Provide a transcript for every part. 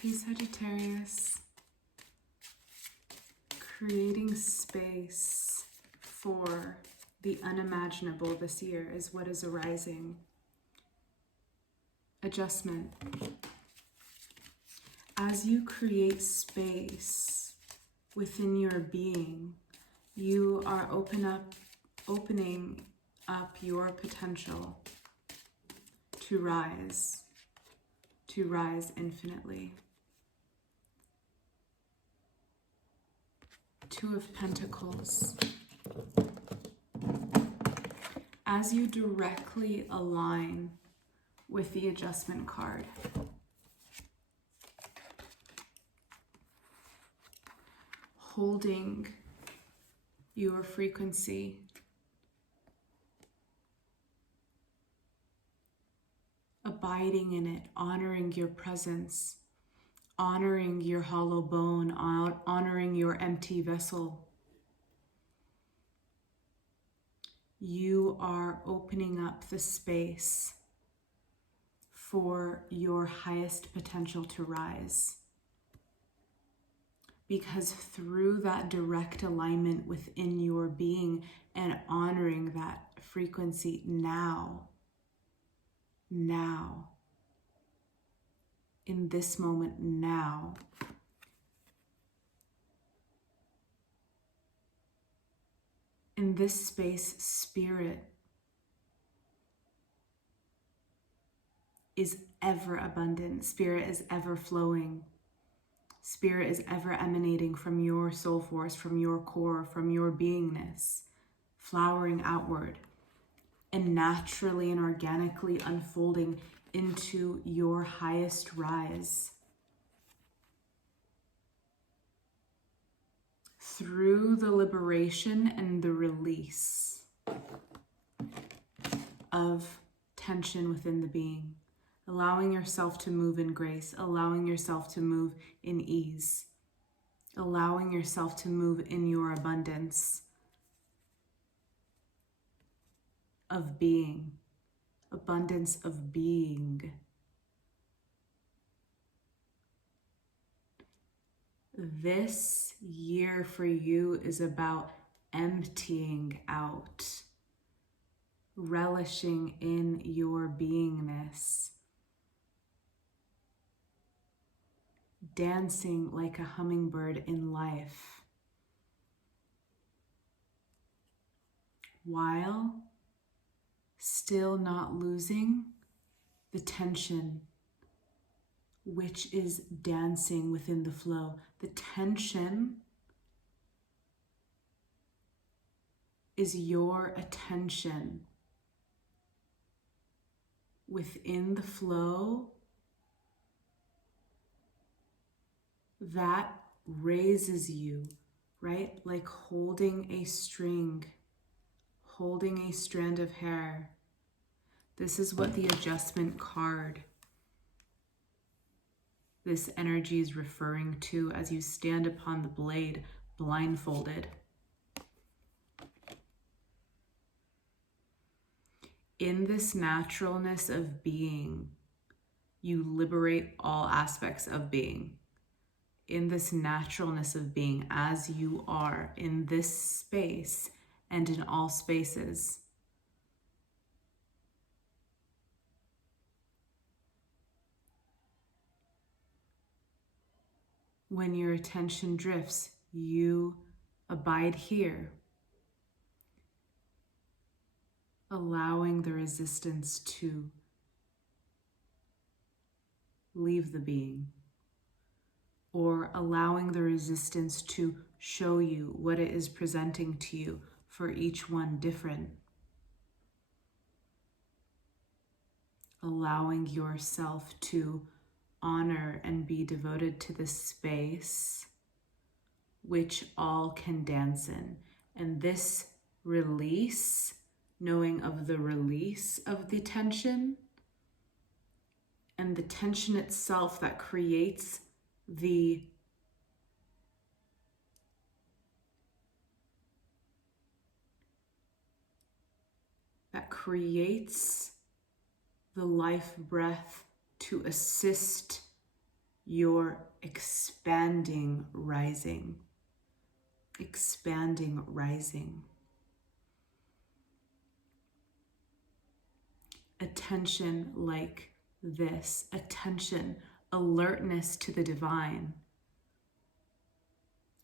Hey Sagittarius, creating space for the unimaginable this year is what is arising. Adjustment. As you create space within your being, you are opening up your potential to rise infinitely. Two of Pentacles. As you directly align with the Adjustment card, holding your frequency, abiding in it, honoring your presence, honoring your hollow bone, honoring your empty vessel. You are opening up the space for your highest potential to rise. Because through that direct alignment within your being and honoring that frequency now, in this moment now, in this space, Spirit is ever abundant. Spirit is ever flowing. Spirit is ever emanating from your soul force, from your core, from your beingness, flowering outward and naturally and organically unfolding into your highest rise. Through the liberation and the release of tension within the being, allowing yourself to move in grace, allowing yourself to move in ease, allowing yourself to move in your abundance of being, abundance of being. This year for you is about emptying out, relishing in your beingness, dancing like a hummingbird in life, while still not losing the tension, which is dancing within the flow. The tension is your attention within the flow that raises you, right? Like holding a string, holding a strand of hair. This is what the Adjustment card, this energy is referring to as you stand upon the blade blindfolded. In this naturalness of being, you liberate all aspects of being. In this naturalness of being as you are in this space and in all spaces. When your attention drifts, you abide here, allowing the resistance to leave the being, or allowing the resistance to show you what it is presenting to you, for each one different. Allowing yourself to honor and be devoted to the space which all can dance in. And this release, knowing of the release of the tension and the tension itself that creates the life breath to assist your expanding rising. Expanding rising. Attention like this. Attention, alertness to the divine.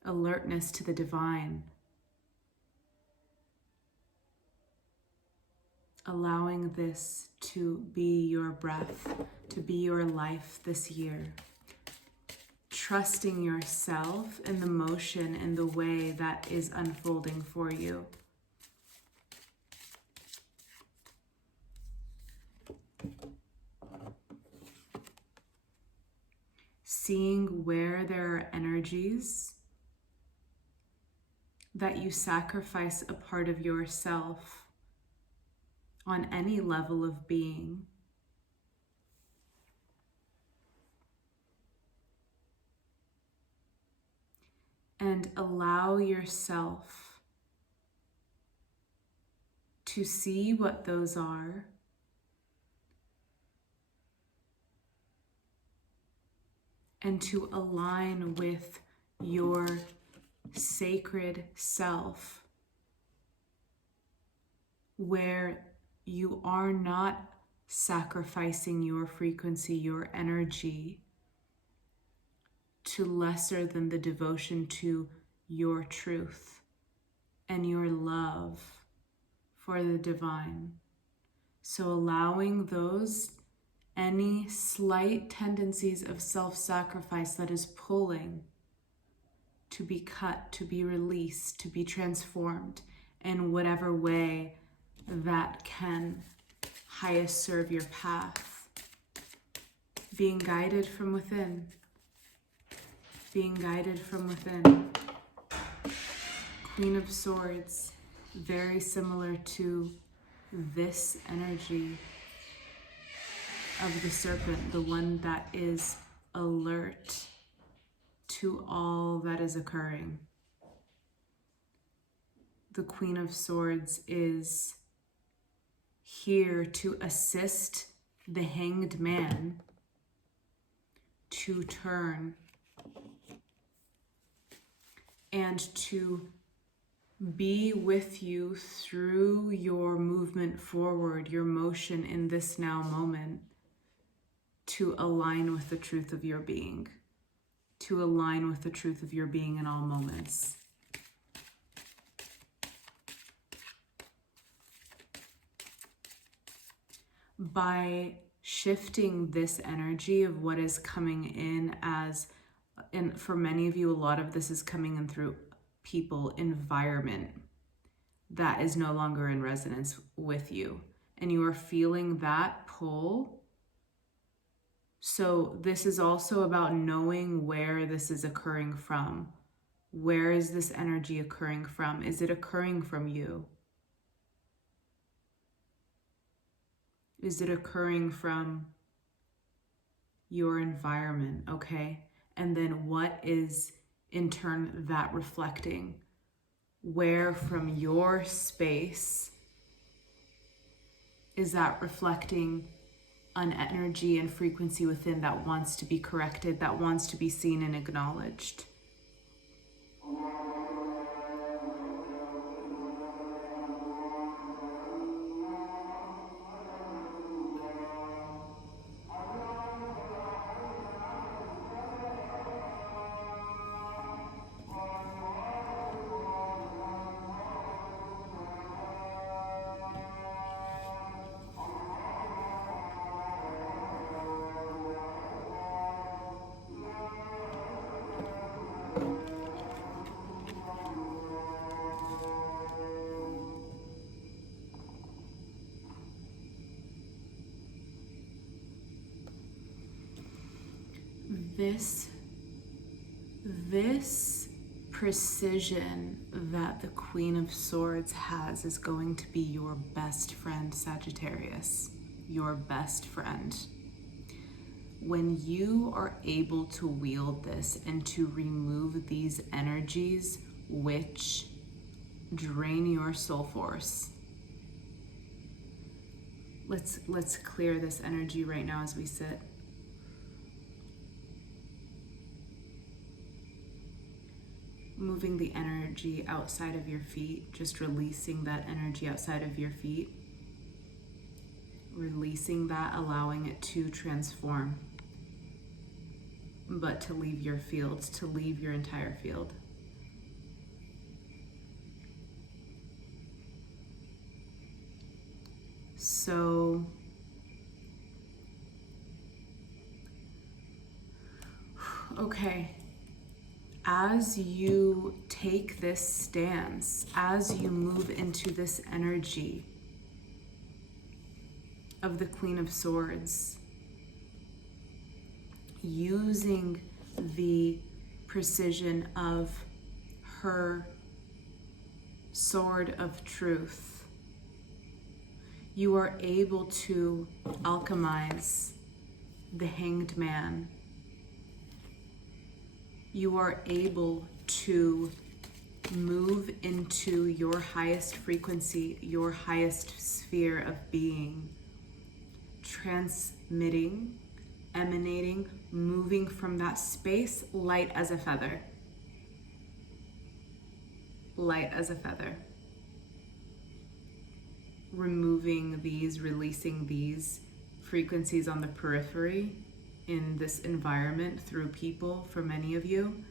Alertness to the divine. Allowing this to be your breath, to be your life this year. Trusting yourself in the motion and the way that is unfolding for you. Seeing where there are energies that you sacrifice a part of yourself on any level of being. And allow yourself to see what those are, and to align with your sacred self, where you are not sacrificing your frequency, your energy, to lesser than the devotion to your truth and your love for the divine. So allowing those, any slight tendencies of self-sacrifice that is pulling, to be cut, to be released, to be transformed in whatever way that can highest serve your path. Being guided from within. Being guided from within. Queen of Swords, very similar to this energy of the serpent, the one that is alert to all that is occurring. The Queen of Swords is here to assist the hanged man to turn and to be with you through your movement forward, your motion in this now moment, to align with the truth of your being, to align with the truth of your being in all moments. By shifting this energy of what is coming in as, and for many of you, a lot of this is coming in through people, environment that is no longer in resonance with you, and you are feeling that pull. So this is also about knowing where this is occurring from. Where is this energy occurring from? Is it occurring from you? Is it occurring from your environment? Okay. And then what is in turn that reflecting? Where from your space is that reflecting an energy and frequency within that wants to be corrected, that wants to be seen and acknowledged? This precision that the Queen of Swords has is going to be your best friend, Sagittarius, your best friend. When you are able to wield this and to remove these energies which drain your soul force, let's clear this energy right now as we sit. moving the energy outside of your feet, just releasing that energy outside of your feet. Releasing that, allowing it to transform, but to leave your field, to leave your entire field. So okay, as you take this stance, as you move into this energy of the Queen of Swords, using the precision of her sword of truth, you are able to alchemize the Hanged Man. You are able to move into your highest frequency, your highest sphere of being, transmitting, emanating, moving from that space, light as a feather. Light as a feather. Removing these, releasing these frequencies on the periphery in this environment through people for many of you.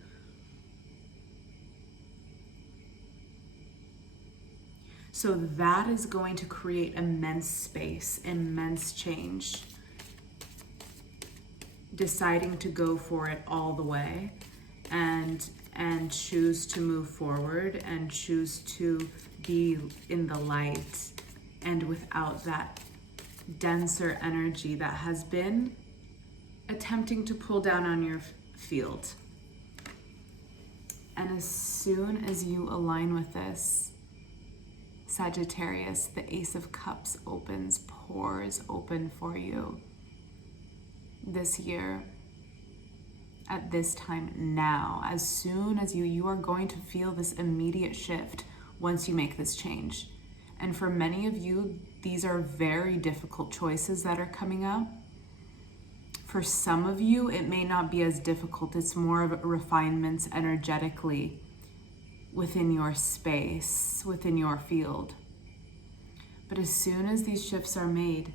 So that is going to create immense space, immense change. Deciding to go for it all the way and choose to move forward and choose to be in the light and without that denser energy that has been attempting to pull down on your field. And as soon as you align with this, Sagittarius, the Ace of Cups opens, pours open for you this year, at this time now. As soon as you are going to feel this immediate shift once you make this change. And for many of you, these are very difficult choices that are coming up. For some of you, it may not be as difficult. It's more of refinements energetically within your space, within your field. But as soon as these shifts are made,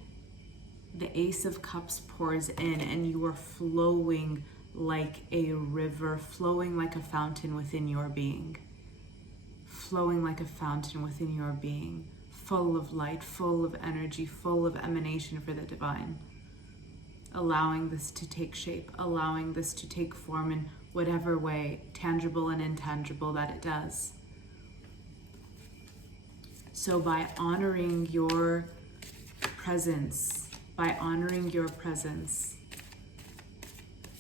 the Ace of Cups pours in and you are flowing like a river, flowing like a fountain within your being. Flowing like a fountain within your being, full of light, full of energy, full of emanation for the divine. Allowing this to take shape, allowing this to take form in whatever way, tangible and intangible, that it does. So by honoring your presence,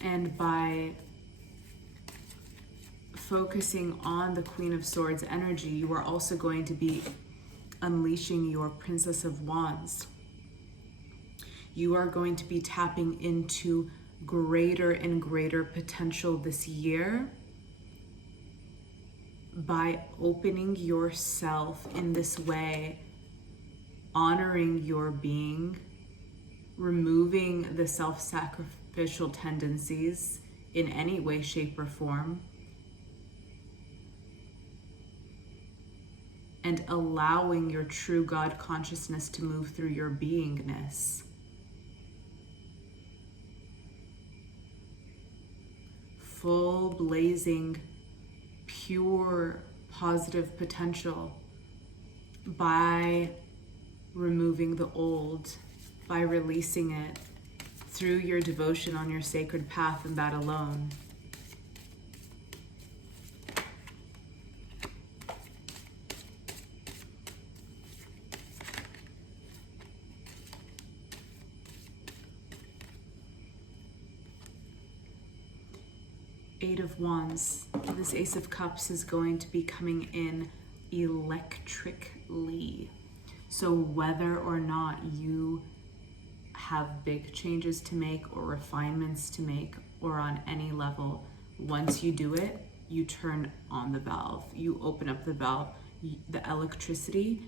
and by focusing on the Queen of Swords energy, you are also going to be unleashing your Princess of Wands. You are going to be tapping into greater and greater potential this year by opening yourself in this way, honoring your being, removing the self-sacrificial tendencies in any way, shape, or form, and allowing your true God consciousness to move through your beingness. Full, blazing, pure, positive potential by removing the old, by releasing it through your devotion on your sacred path, and that alone. Eight of Wands. This Ace of Cups is going to be coming in electrically. So whether or not you have big changes to make or refinements to make, or on any level, once you do it, you turn on the valve. You open up the valve. The electricity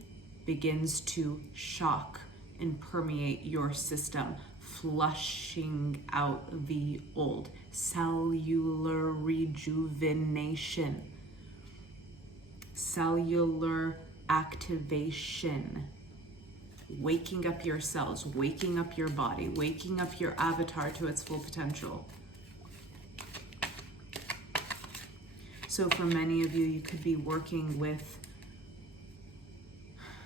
begins to shock and permeate your system, flushing out the old. Cellular rejuvenation. cellular activation, waking up your cells, waking up your body, waking up your avatar to its full potential. So for many of you, you could be working with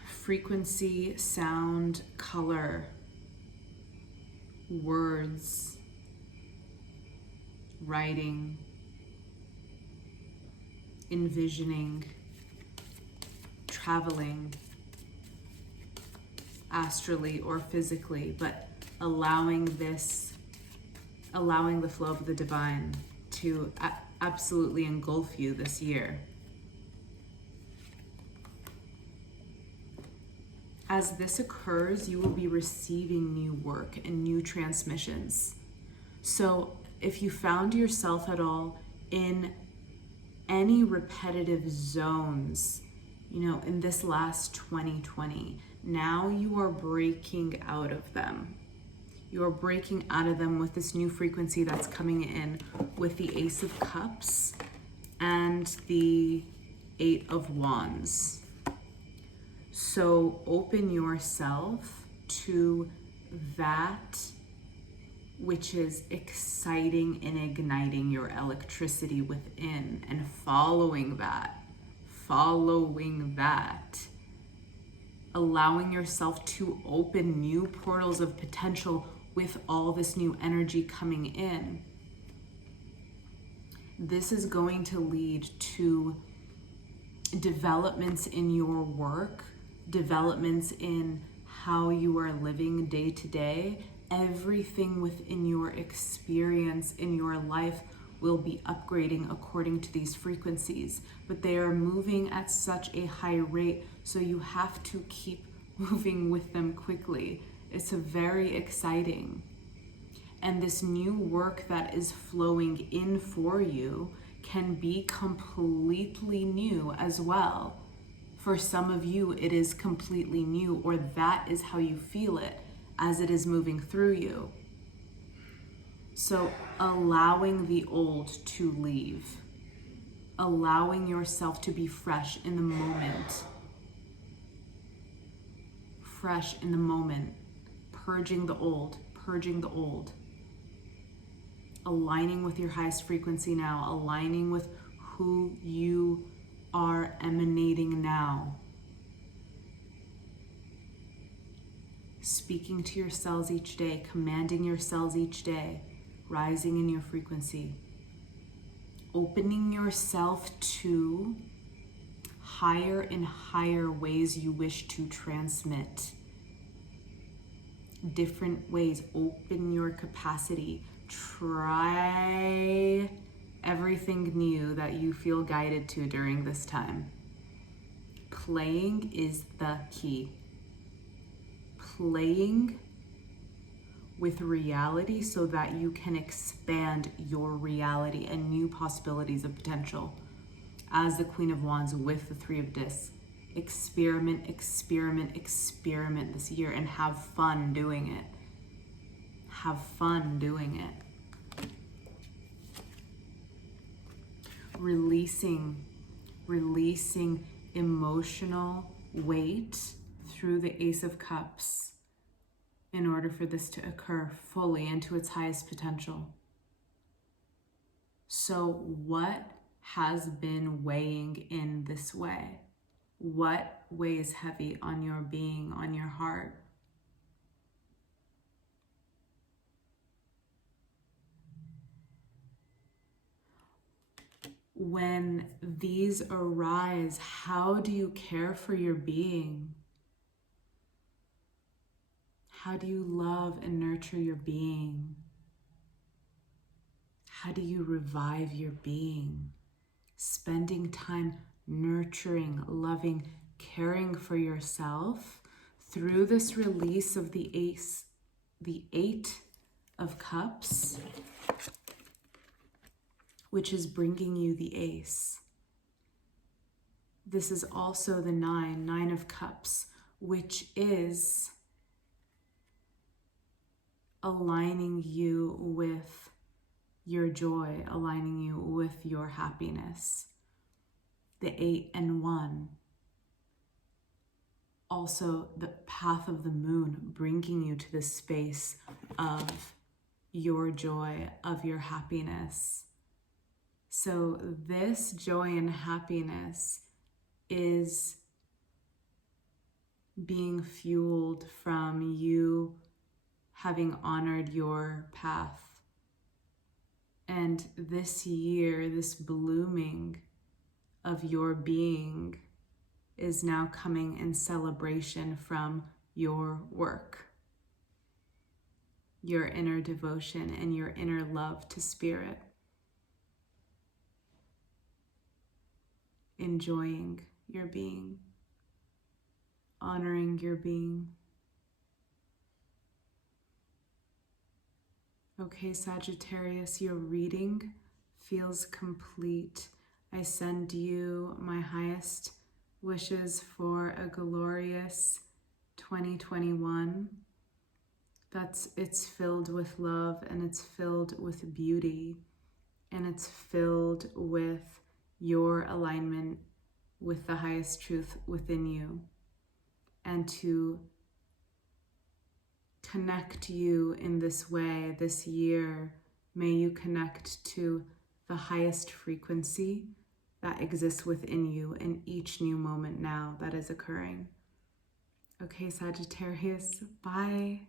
frequency, sound, color, words, writing, envisioning, traveling, astrally or physically, but allowing the flow of the divine to absolutely engulf you this year. As this occurs, you will be receiving new work and new transmissions. So if you found yourself at all in any repetitive zones, in this last 2020, now you are breaking out of them. You are breaking out of them with this new frequency that's coming in with the Ace of Cups and the Eight of Wands. So open yourself to that which is exciting and igniting your electricity within, and following that, allowing yourself to open new portals of potential with all this new energy coming in. This is going to lead to developments in your work, developments in how you are living day to day. Everything within your experience in your life will be upgrading according to these frequencies, but they are moving at such a high rate, so you have to keep moving with them quickly. It's very exciting. And this new work that is flowing in for you can be completely new as well. For some of you, it is completely new, or that is how you feel it as it is moving through you. So allowing the old to leave, allowing yourself to be fresh in the moment, purging the old, aligning with your highest frequency now, aligning with who you are emanating now. Speaking to your cells each day, commanding your cells each day, rising in your frequency, opening yourself to higher and higher ways you wish to transmit. Different ways, open your capacity. Try everything new that you feel guided to during this time. Playing is the key. Playing with reality so that you can expand your reality and new possibilities of potential. As the Queen of Wands with the Three of Discs, experiment this year and have fun doing it. Releasing emotional weight through the Ace of Cups in order for this to occur fully into its highest potential. So what has been weighing in this way? What weighs heavy on your being, on your heart? When these arise, how do you care for your being? How do you love and nurture your being? How do you revive your being? Spending time nurturing, loving, caring for yourself through this release of the Eight of Cups, which is bringing you the Ace. This is also the Nine of Cups, which is aligning you with your joy, aligning you with your happiness. the 8 and 1. Also, the path of the moon, bringing you to this space of your joy, of your happiness. So this joy and happiness is being fueled from you having honored your path. And this year, this blooming of your being is now coming in celebration from your work, your inner devotion and your inner love to spirit. Enjoying your being, honoring your being. Okay, Sagittarius, your reading feels complete. I send you my highest wishes for a glorious 2021. It's filled with love, and it's filled with beauty, and it's filled with your alignment with the highest truth within you, and to connect you in this way this year. May you connect to the highest frequency that exists within you in each new moment now that is occurring. Okay, Sagittarius, bye.